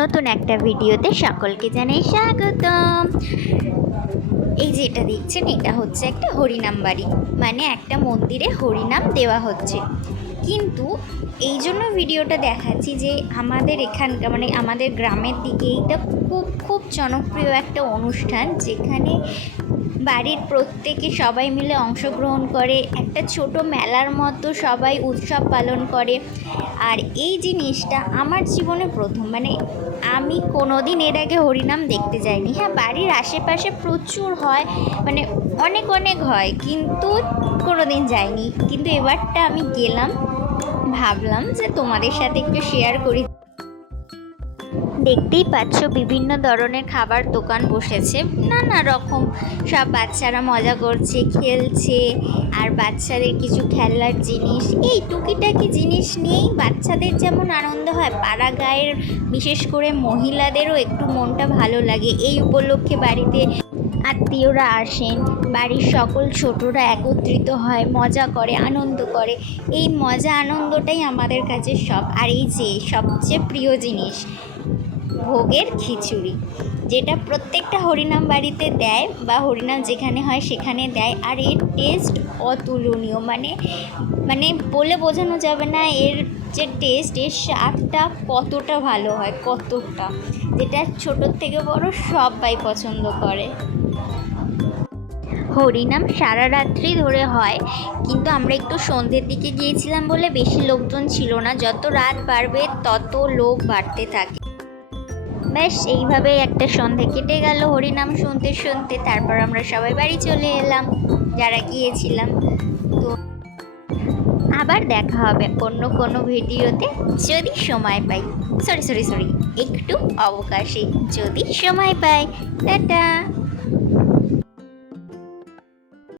নতুন একটা ভিডিওতে সকলকে জানাই স্বাগতম। এই যেটা দেখছেন, এটা হচ্ছে একটা হরিনাম বাড়ি। মানে একটা মন্দিরে হরিনাম দেওয়া হচ্ছে। কিন্তু এই জন্য ভিডিওটা দেখাচ্ছি যে আমাদের এখানকার মানে আমাদের গ্রামের দিকে এইটা খুব খুব জনপ্রিয় একটা অনুষ্ঠান যেখানে বাড়ির প্রত্যেকে সবাই মিলে অংশগ্রহণ করে, একটা ছোট মেলার মতো সবাই উৎসব পালন করে। আর এই জিনিসটা আমার জীবনে প্রথম মানে আমি কোনোদিন এর আগে হরিনাম দেখতে যাইনি। হ্যাঁ বাড়ির আশেপাশে প্রচুর হয় মানে অনেক অনেক হয়, কিন্তু কোনোদিন যাইনি। কিন্তু এবারটা আমি গেলাম ভাবলাম যে তোমাদের সাথে একটু শেয়ার করি। দেখতেই পাচ্ছ বিভিন্ন ধরনের খাবার দোকান বসেছে, নানা রকম। সব বাচ্চারা মজা করছে, খেলছে, আর বাচ্চাদের কিছু খেলার জিনিস। এই টুকিটাকি জিনিস নিয়েই বাচ্চাদের যেমন আনন্দ হয়, পাড়া গায়ের বিশেষ করে মহিলাদেরও একটু মনটা ভালো লাগে। এই উপলক্ষে বাড়িতে আত্মীয়রা আসেন। বাড়ির সকল ছোটরা একত্রিত হয়, মজা করে, আনন্দ করে। এই মজা আনন্দটাই আমাদের কাছে সব, আর এই যে সবচেয়ে প্রিয় জিনিস ভোগের খিচুড়ি, যেটা প্রত্যেকটা হরিনাম বাড়িতে দেয় বা হরিনাম যেখানে হয় সেখানে দেয়। আর এর টেস্ট অতুলনীয় মানে মানে বলে বোঝানো যাবে না এর যে টেস্ট এর স্বাদটা কতটা ভালো হয়, কতটা, যেটা ছোটোর থেকে বড় সবাই পছন্দ করে। হরিনাম সারা রাত্রি ধরে হয়, কিন্তু আমরা একটু সন্ধ্যের দিকে গিয়েছিলাম বলে বেশি লোকজন ছিল না। যত রাত বাড়বে তত লোক বাড়তে থাকে। ব্যাস এইভাবে একটা সন্ধে কেটে গেল। হরিনাম শুনতে শুনতে তারপর আমরা সবাই বাড়ি চলে এলাম, যারা গিয়েছিলাম। তো আবার দেখা হবে অন্য কোনো ভিডিওতে যদি সময় পাই। সরি সরি সরি একটু অবকাশে যদি সময় পাই। টাটা!